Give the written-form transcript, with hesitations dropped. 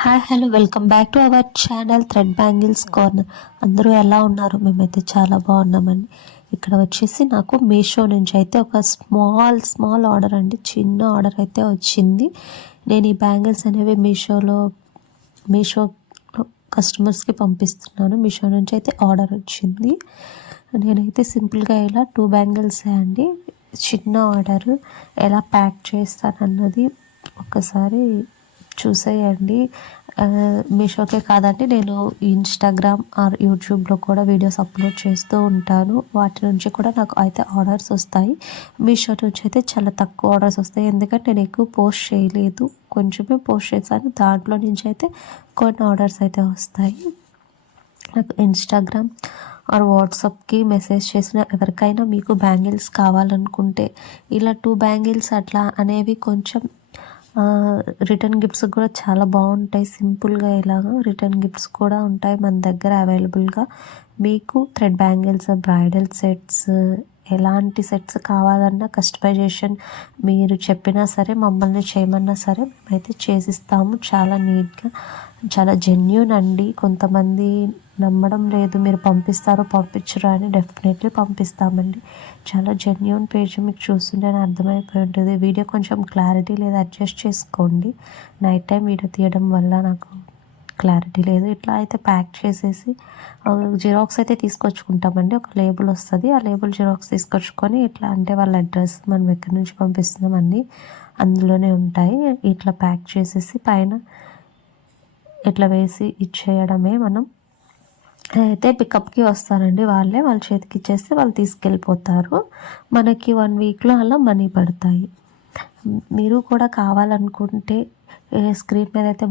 Hi hello welcome back to our channel thread bangles corner. అందరూ ఎలా ఉన్నారు? మేమైతే చాలా బాగున్నామండి. ఇక్కడ వచ్చేసి నాకు మీషో నుంచి అయితే ఒక స్మాల్ ఆర్డర్ అండి, చిన్న ఆర్డర్ అయితే వచ్చింది. నేను ఈ బ్యాంగిల్స్ అనేవి మీషో కస్టమర్స్కి పంపిస్తున్నాను. మీషో నుంచి అయితే ఆర్డర్ వచ్చింది. నేనైతే సింపుల్గా ఇలా 2 బ్యాంగిల్స్ అండి, చిన్న ఆర్డర్. ఎలా ప్యాక్ చేస్తానన్నది ఒకసారి చూసేయండి. మీషోకే కాదండి, నేను ఇన్స్టాగ్రామ్ ఆర్ యూట్యూబ్లో కూడా వీడియోస్ అప్లోడ్ చేస్తూ ఉంటాను. వాటి నుంచి కూడా నాకు అయితే ఆర్డర్స్ వస్తాయి. మీషో నుంచి అయితే చాలా తక్కువ ఆర్డర్స్ వస్తాయి, ఎందుకంటే నేను ఎక్కువ పోస్ట్ చేయలేదు, కొంచెమే పోస్ట్ చేశాను. దాంట్లో నుంచి అయితే కొన్ని ఆర్డర్స్ అయితే వస్తాయి. నాకు ఇన్స్టాగ్రామ్ ఆర్ వాట్సాప్కి మెసేజ్ చేసిన ఎవరికైనా మీకు బ్యాంగిల్స్ కావాలనుకుంటే, ఇలా 2 బ్యాంగిల్స్ అట్లా అనేవి కొంచెం రిటర్న్ గిఫ్ట్స్ కూడా చాలా బాగుంటాయి. సింపుల్గా ఇలాగా రిటర్న్ గిఫ్ట్స్ కూడా ఉంటాయి మన దగ్గర అవైలబుల్గా. మీకు థ్రెడ్ బ్యాంగిల్స్, బ్రైడల్ సెట్స్, ఎలాంటి సెట్స్ కావాలన్నా కస్టమైజేషన్ మీరు చెప్పినా సరే, మమ్మల్ని చేయమన్నా సరే మేమైతే చేసిస్తాము. చాలా నీట్గా, చాలా జెన్యూన్ అండి. కొంతమంది నమ్మడం లేదు, మీరు పంపించరు అని. డెఫినెట్లీ పంపిస్తామండి. చాలా జెన్యూన్ పేజ్. మీకు చూస్తుంటేనే అర్థమైపోయి ఉంటుంది. వీడియో కొంచెం క్లారిటీ లేదు, అడ్జస్ట్ చేసుకోండి. నైట్ టైం వీడియో తీయడం వల్ల నాకు క్లారిటీ లేదు. ఇట్లా అయితే ప్యాక్ చేసేసి జిరాక్స్ అయితే తీసుకొచ్చుకుంటామండి. ఒక లేబుల్ వస్తుంది, ఆ లేబుల్ జిరాక్స్ తీసుకొచ్చుకొని ఇట్లా అంటే వాళ్ళ అడ్రస్, మనం ఎక్కడి నుంచి పంపిస్తున్నాం అన్నీ అందులోనే ఉంటాయి. ఇట్లా ప్యాక్ చేసేసి పైన ఇట్లా వేసి ఇచ్చేయడమే. మనం అయితే పికప్కి వస్తారండి, వాళ్ళ చేతికి ఇచ్చేస్తే వాళ్ళు తీసుకెళ్ళిపోతారు. మనకి 1 వీక్లో అలా మనీ పడతాయి. మీరు కూడా కావాలనుకుంటే స్క్రీన్ మీద అయితే